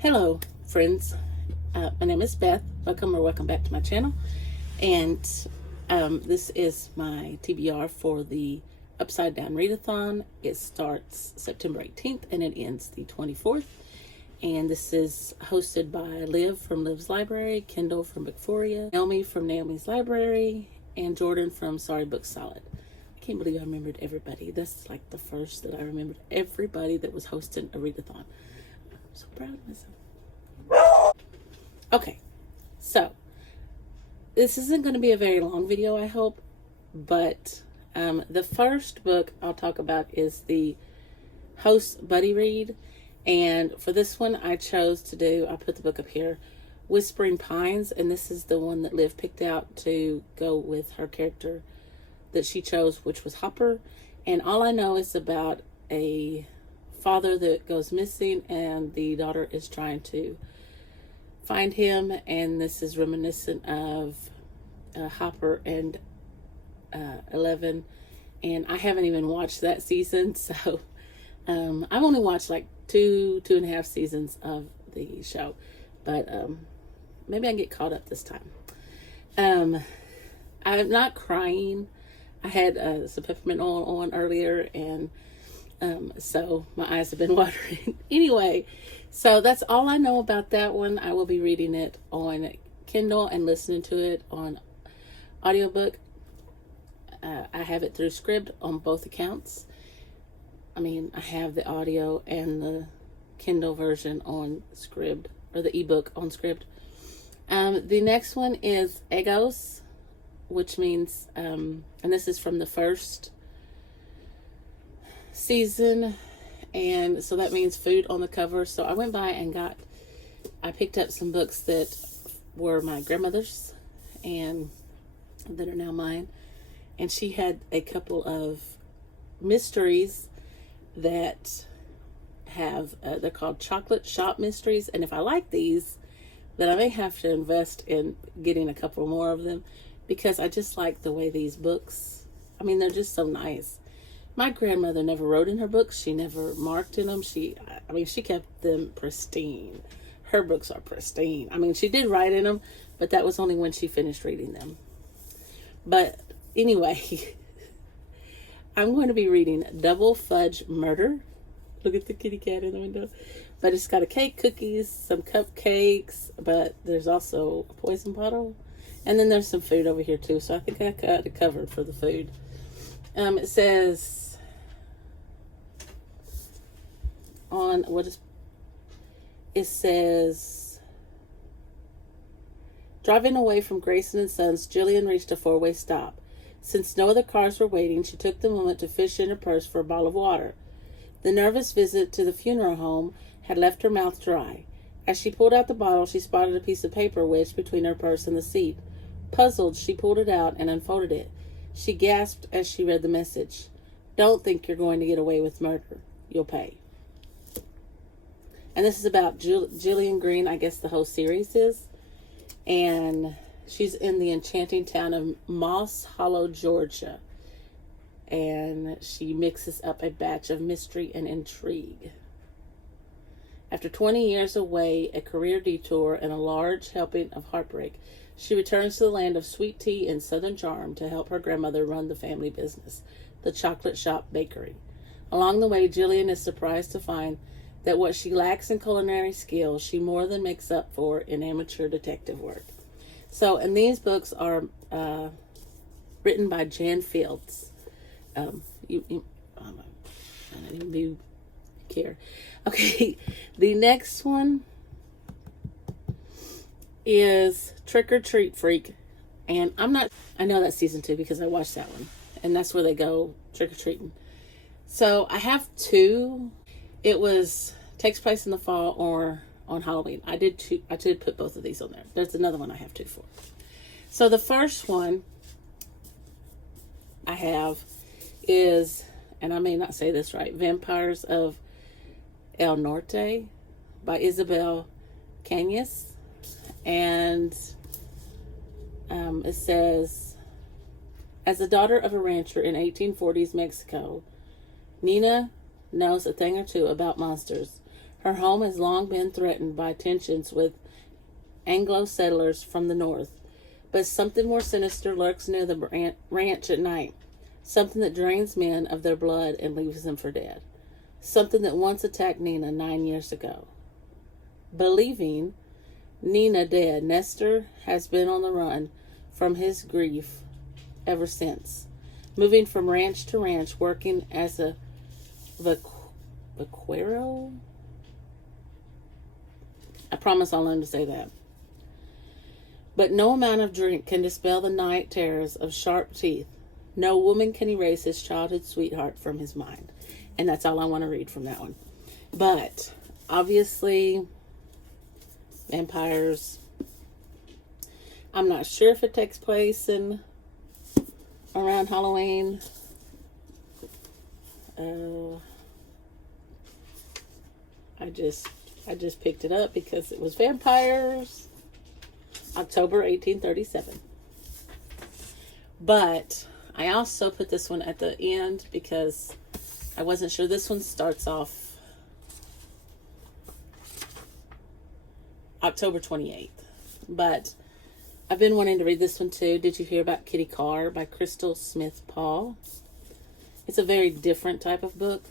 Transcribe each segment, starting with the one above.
Hello, friends. My name is Beth. Welcome back to my channel. And this is my TBR for the Upside Down Readathon. It starts September 18th and it ends the 24th. And this is hosted by Liv from Liv's Library, Kendall from Bookphoria, Naomi from Naomi's Library, and Jordan from Sorry Book Solid. I can't believe I remembered everybody. That's like the first that I remembered everybody that was hosting a readathon. I'm so proud of myself. Okay, so this isn't going to be a very long video, I hope, but the first book I'll talk about is the host buddy read. And for this one, I chose to do, I'll put the book up here, Whispering Pines, and this is the one that Liv picked out to go with her character that she chose, which was Hopper. And all I know is about a father that goes missing and the daughter is trying to find him, and this is reminiscent of Hopper and 11, and I haven't even watched that season, so I've only watched like two and a half seasons of the show, but maybe I can get caught up this time. I'm not crying. I had some peppermint oil on earlier, and so my eyes have been watering. Anyway, so that's all I know about that one. I will be reading it on Kindle and listening to it on audiobook. I have it through Scribd on both accounts. I mean, I have the audio and the Kindle version on Scribd, or the ebook on Scribd. The next one is Egos, which means, and this is from the first season, and so that means food on the cover. So I went by and I picked up some books that were my grandmother's and that are now mine, and she had a couple of mysteries that have they're called chocolate shop mysteries, and if I like these, then I may have to invest in getting a couple more of them, because I just like the way these books, I mean, they're just so nice. My grandmother never wrote in her books. She never marked in them. She kept them pristine. Her books are pristine. I mean, she did write in them, but that was only when she finished reading them. But anyway, I'm going to be reading Double Fudge Murder. Look at the kitty cat in the window. But it's got a cake, cookies, some cupcakes, but there's also a poison bottle. And then there's some food over here too. So I think I got it covered for the food. It says on driving away from Grayson and Sons, Jillian reached a four-way stop. Since no other cars were waiting, she took the moment to fish in her purse for a bottle of water. The nervous visit to the funeral home had left her mouth dry. As she pulled out the bottle, she spotted a piece of paper wedged between her purse and the seat. Puzzled, she pulled it out and unfolded it. She gasped as she read the message. Don't think you're going to get away with murder. You'll pay. And this is about Jillian Green, I guess the whole series is. And she's in the enchanting town of Moss Hollow, Georgia. And she mixes up a batch of mystery and intrigue. After 20 years away, a career detour, and a large helping of heartbreak, she returns to the land of sweet tea and southern charm to help her grandmother run the family business, the Chocolate Shop Bakery. Along the way, Jillian is surprised to find that what she lacks in culinary skill, she more than makes up for in amateur detective work. So, and these books are written by Jan Fields. I don't even care. Okay, the next one is Trick or Treat Freak, and I know that's season 2 because I watched that one, and that's where they go trick-or-treating. So I have two. It takes place in the fall or on Halloween. I did put both of these on there. There's another one I have two for. So the first one I have is, and I may not say this right, Vampires of El Norte by Isabel Cañas. And it says, as the daughter of a rancher in 1840s Mexico, Nina knows a thing or two about monsters. Her home has long been threatened by tensions with Anglo settlers from the north, but something more sinister lurks near the ranch at night. Something that drains men of their blood and leaves them for dead. Something that once attacked Nina 9 years ago. Believing Nina dead, Nestor has been on the run from his grief ever since, moving from ranch to ranch, working as a vaquero. I promise I'll learn to say that. But no amount of drink can dispel the night terrors of sharp teeth. No woman can erase his childhood sweetheart from his mind. And that's all I want to read from that one. But obviously, vampires. I'm not sure if it takes place in around Halloween. I just picked it up because it was vampires. October 1837. But I also put this one at the end because I wasn't sure. This one starts off October 28th. But I've been wanting to read this one too. Did you hear about Kitty Carr by Crystal Smith Paul? It's a very different type of book.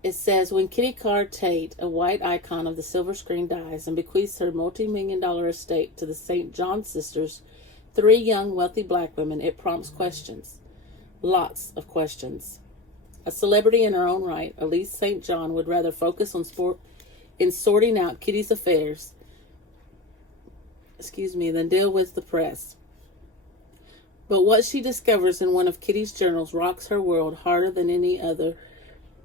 It says, when Kitty Carr Tate, a white icon of the silver screen, dies and bequeaths her multi-million-dollar estate to the St. John sisters, 3 young wealthy black women, it prompts questions. Lots of questions. A celebrity in her own right, Elise St. John would rather focus on sorting out Kitty's affairs, than deal with the press. But what she discovers in one of Kitty's journals rocks her world harder than any other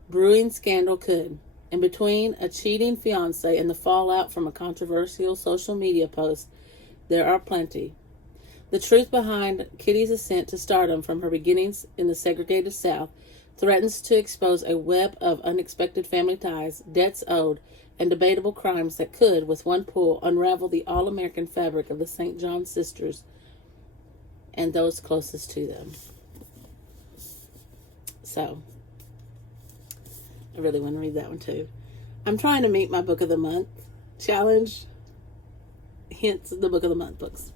brewing scandal could. In between a cheating fiance and the fallout from a controversial social media post, there are plenty. The truth behind Kitty's ascent to stardom from her beginnings in the segregated South threatens to expose a web of unexpected family ties, debts owed, and debatable crimes that could, with one pull, unravel the all-American fabric of the St. John sisters and those closest to them. So, I really want to read that one too. I'm trying to meet my book of the month challenge. Hence the book of the month books.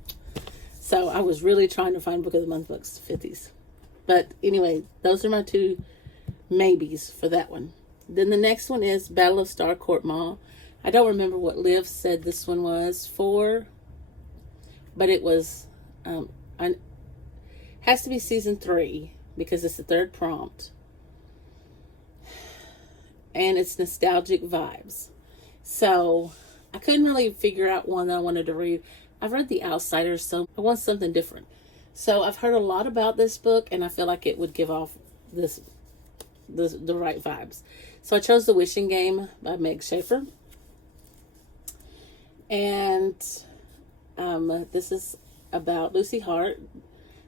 So I was really trying to find book of the month books, 50s. But anyway, those are my 2 maybes for that one. Then the next one is Battle of Starcourt Mall. I don't remember what Liv said this one was for, but it was, has to be season 3 because it's the 3rd prompt. And it's nostalgic vibes. So I couldn't really figure out one that I wanted to read. I've read The Outsiders, so I want something different. So I've heard a lot about this book, and I feel like it would give off the right vibes. So I chose The Wishing Game by Meg Schaefer. And this is about Lucy Hart. It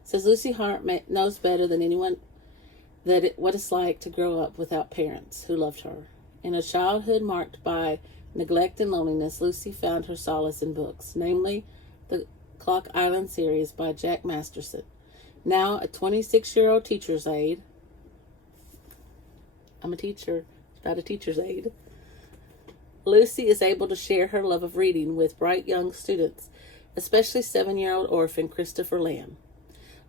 says Lucy Hart knows better than anyone what it's like to grow up without parents who loved her. In a childhood marked by neglect and loneliness, Lucy found her solace in books, namely the Clock Island series by Jack Masterson. Now a 26-year-old teacher's aide. I'm a teacher. It's about a teacher's aide. Lucy is able to share her love of reading with bright young students, especially 7-year-old orphan Christopher Lamb.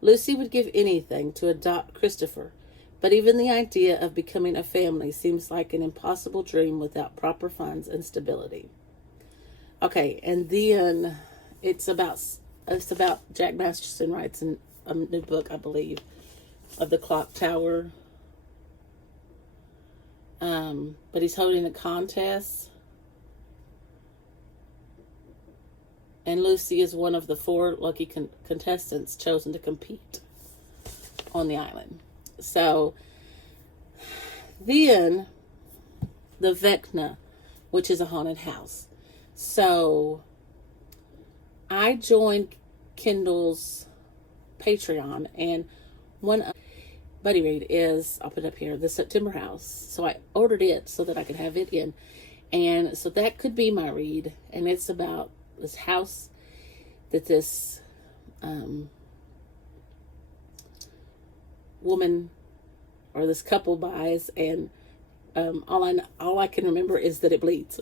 Lucy would give anything to adopt Christopher, but even the idea of becoming a family seems like an impossible dream without proper funds and stability. Okay, and then it's about Jack Masterson writes in a new book, I believe, of the clock tower. But he's holding a contest. And Lucy is one of the 4 lucky contestants chosen to compete on the island. So, then, the Vecna, which is a haunted house. So, I joined Kindle's Patreon, and one buddy read is, I'll put it up here, The September House. So I ordered it so that I could have it in. And so that could be my read. And it's about this house that this woman or this couple buys, and All I can remember is that it bleeds.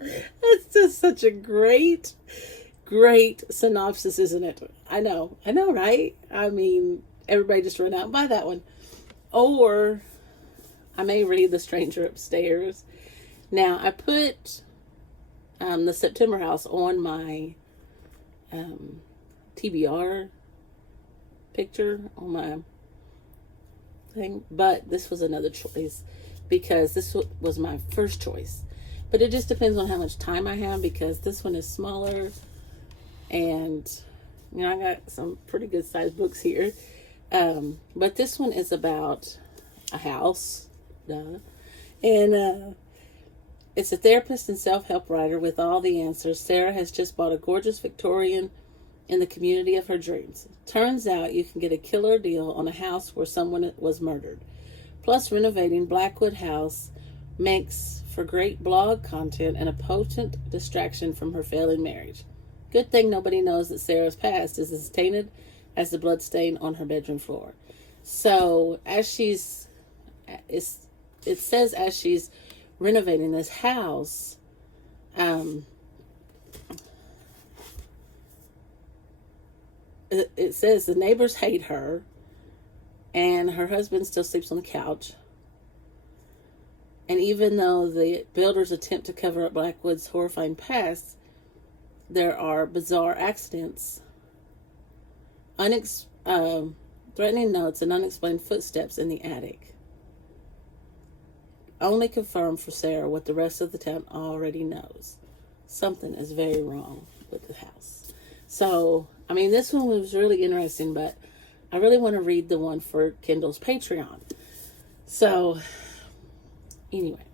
It's just such a great synopsis, isn't it? I know, right? I mean, everybody just run out and buy that one. Or I may read The Stranger Upstairs. Now, I put the September House on my TBR picture on my thing, but this was another choice because this was my first choice. But it just depends on how much time I have, because this one is smaller, and you know, I got some pretty good sized books here. But this one is about a house, and it's a therapist and self-help writer with all the answers. Sarah has just bought a gorgeous Victorian in the community of her dreams. Turns out you can get a killer deal on a house where someone was murdered. Plus, renovating Blackwood House makes for great blog content and a potent distraction from her failing marriage. Good thing nobody knows that Sarah's past is as tainted as the blood stain on her bedroom floor. So, it says as she's renovating this house, it says the neighbors hate her, and her husband still sleeps on the couch. And even though the builders attempt to cover up Blackwood's horrifying past, there are bizarre accidents, threatening notes, and unexplained footsteps in the attic. Only confirm for Sarah what the rest of the town already knows. Something is very wrong with the house. So, I mean, this one was really interesting, but I really want to read the one for Kindle's Patreon. So, anyway,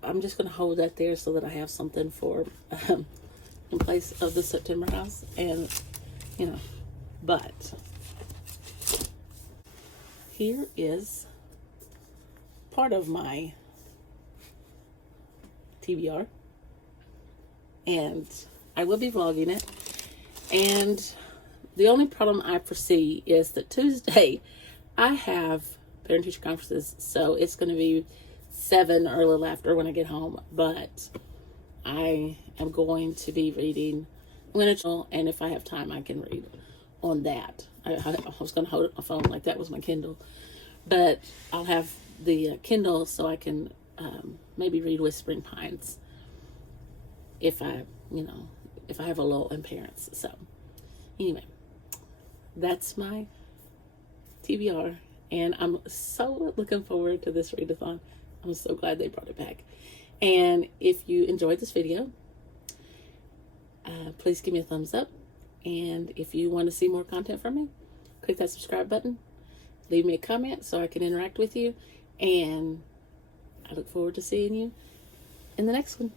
I'm just going to hold that there so that I have something for in place of the September House. And, you know, but here is part of my TBR, and I will be vlogging it. And the only problem I foresee is that Tuesday I have parent-teacher conferences, so it's going to be 7 or a little after when I get home. But I am going to be reading literature, and if I have time, I can read on that. I was going to hold my phone like that was my Kindle, but I'll have the Kindle so I can maybe read Whispering Pines if I have a lull in parents. So anyway, that's my TBR, and I'm so looking forward to this readathon. I'm so glad they brought it back. And if you enjoyed this video, please give me a thumbs up. And if you want to see more content from me, click that subscribe button. Leave me a comment so I can interact with you. And I look forward to seeing you in the next one.